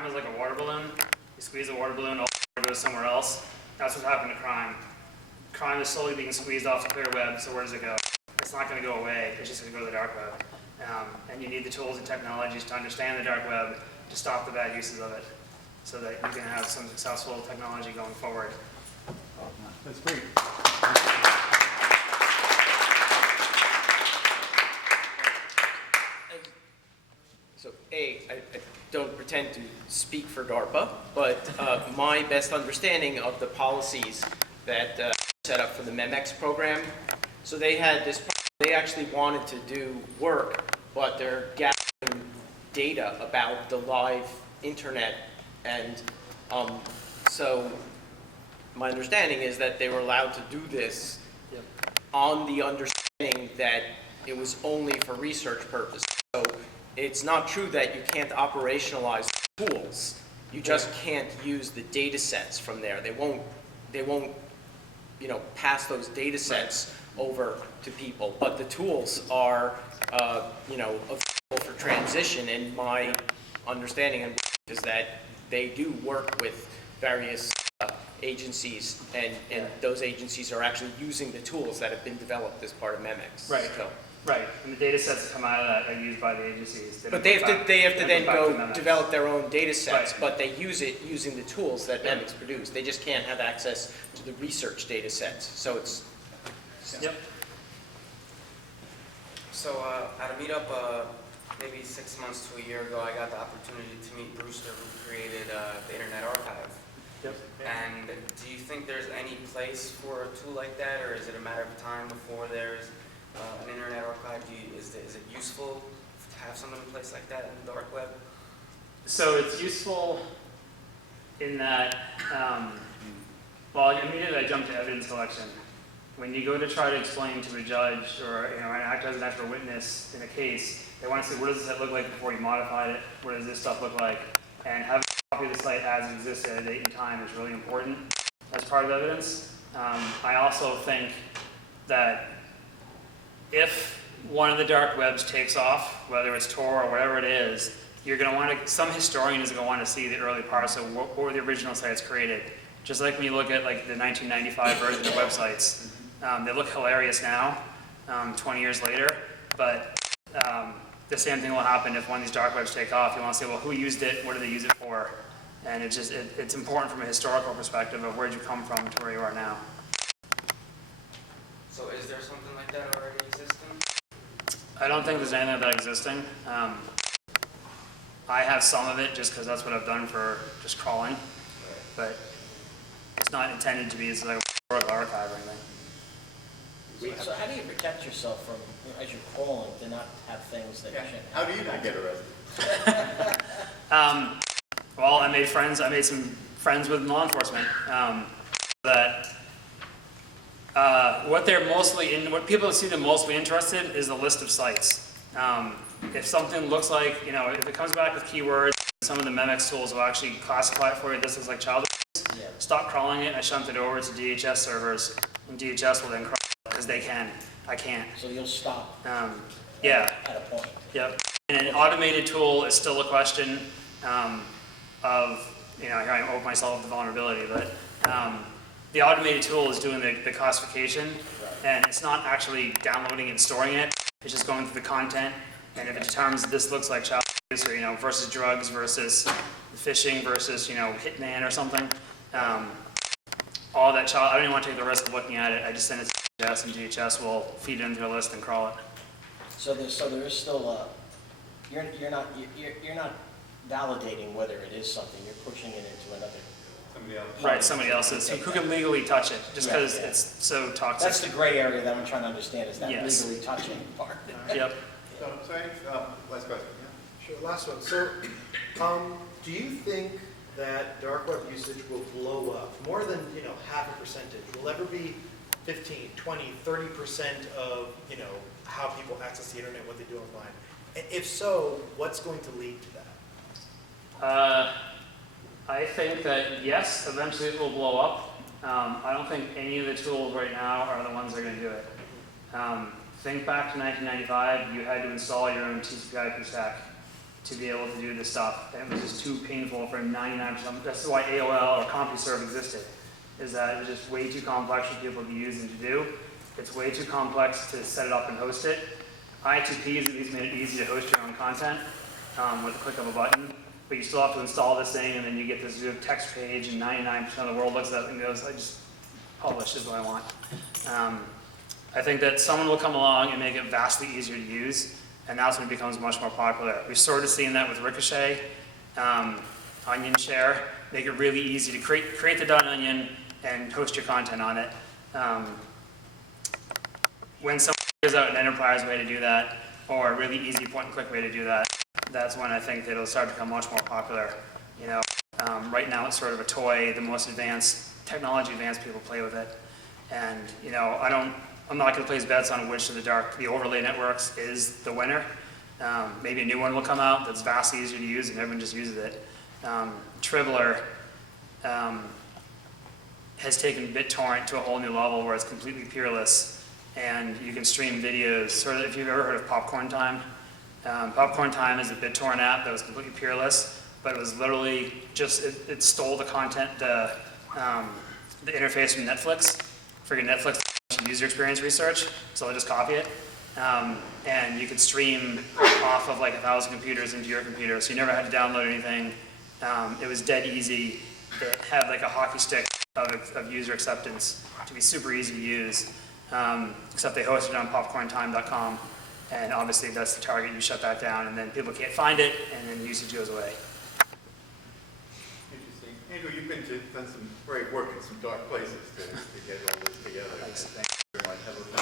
crime is like a water balloon. You squeeze a water balloon, all the water goes somewhere else. That's what's happened to crime. Crime is slowly being squeezed off the clear web, so where does it go? It's not going to go away, it's just going to go to the dark web. And you need the tools and technologies to understand the dark web to stop the bad uses of it, so that you can have some successful technology going forward. That's great. So I don't pretend to speak for DARPA, but my best understanding of the policies that set up for the MEMEX program, so they had this, they actually wanted to do work, but they're gathering data about the live internet, and so my understanding is that they were allowed to do this on the understanding that it was only for research purposes. So it's not true that you can't operationalize tools. You just can't use the data sets from there. They won't, pass those data sets over to people. But the tools are, available for transition. And my understanding is that they do work with various agencies, and those agencies are actually using the tools that have been developed as part of MEMEX. Right. So. Right, and the data sets that come out of that are used by the agencies. But they have to then go develop their own data sets, Right. but they use it using the tools that MEMEX produce. They just can't have access to the research data sets. So it's. Yep. So at a meetup maybe 6 months to a year ago, I got the opportunity to meet Brewster, who created the Internet Archive. Yep. And do you think there's any place for a tool like that, or is it a matter of time before there's an Internet Archive? Is it useful to have something in place like that in the dark web? So it's useful in that, well, immediately I jump to evidence collection. When you go to try to explain to a judge or act as an actual witness in a case, they want to see what does this look like before you modified it, what does this stuff look like, and having a copy of the site as it exists at a date and time is really important as part of evidence. I also think that if one of the dark webs takes off, whether it's Tor or whatever it is, you're going to want to, some historian is going to want to see the early parts of what were the original sites created. Just like when you look at like the 1995 version of websites. They look hilarious now, 20 years later, but the same thing will happen if one of these dark webs take off. You want to say, well, who used it? What did they use it for? And it's important from a historical perspective of where'd you come from to where you are now. So is there something like that already existing? I don't think there's anything like that existing. I have some of it just because that's what I've done for just crawling, but it's not intended to be as like a historical archive or anything. So how do you protect yourself from, as you're crawling, to not have things that you shouldn't have? How do you not get arrested? Well, I made some friends with law enforcement what people see them mostly interested is the list of sites. If something looks like, if it comes back with keywords, some of the MEMEX tools will actually classify it for you. This looks like child abuse. Stop crawling it, and I shunt it over to DHS servers, and DHS will then crawl it because they can. I can't. So you'll stop At a point. Yep. And an automated tool is still a question of, here I open myself up to vulnerability, but the automated tool is doing the classification, and it's not actually downloading and storing it. It's just going through the content, and if it determines this looks like child abuse, or versus drugs versus phishing versus hitman or something, all that child. I don't even want to take the risk of looking at it. I just send it to DHS, and DHS will feed it into their list and crawl it. So there is still you're not validating whether it is something. You're pushing it into another. Somebody else. Right, somebody else's who can legally touch it, just because Right, yeah. it's so toxic. That's the gray area that I'm trying to understand, is that Yes. legally touching part. Yep. So, sorry, last question. Sure, last one. So, do you think that dark web usage will blow up more than, half a percentage? Will ever be 15, 20, 30% of, how people access the internet, what they do online? And if so, what's going to lead to that? I think that yes, eventually it will blow up. I don't think any of the tools right now are the ones that are going to do it. Think back to 1995, you had to install your own TCP/IP stack. to be able to do this stuff. And it was just too painful for 99%. That's why AOL or CompuServe existed, is that it was just way too complex for people to use and to do. It's way too complex to set it up and host it. I2P has at least made it easy to host your own content with a click of a button, but you still have to install this thing, and then you get this text page, and 99% of the world looks at it and goes, I just publish is what I want. I think that someone will come along and make it vastly easier to use, and that's when it becomes much more popular. We've sort of seen that with Ricochet, Onion Share, make it really easy to create the .onion and host your content on it. When someone figures out an enterprise way to do that, or a really easy point-and-click way to do that, that's when I think that it'll start to become much more popular. You know, right now it's sort of a toy. The most technology advanced people play with it, and you know, I'm not going to place bets on which of the overlay networks is the winner. Maybe a new one will come out that's vastly easier to use, and everyone just uses it. Tribbler has taken BitTorrent to a whole new level where it's completely peerless, and you can stream videos. Sort of, if you've ever heard of Popcorn Time, Popcorn Time is a BitTorrent app that was completely peerless, but it was literally just it stole the content, the interface from Netflix. Figured Netflix user experience research, so I'll just copy it. And you could stream off of like 1,000 computers into your computer, so you never had to download anything. It was dead easy. It had like a hockey stick of user acceptance to be super easy to use, except they hosted it on popcorntime.com, and obviously that's the target. You shut that down, and then people can't find it, and then usage goes away. Interesting. Andrew, you've done some great work in some dark places to get all this together. Thanks. Thank you very much. Have a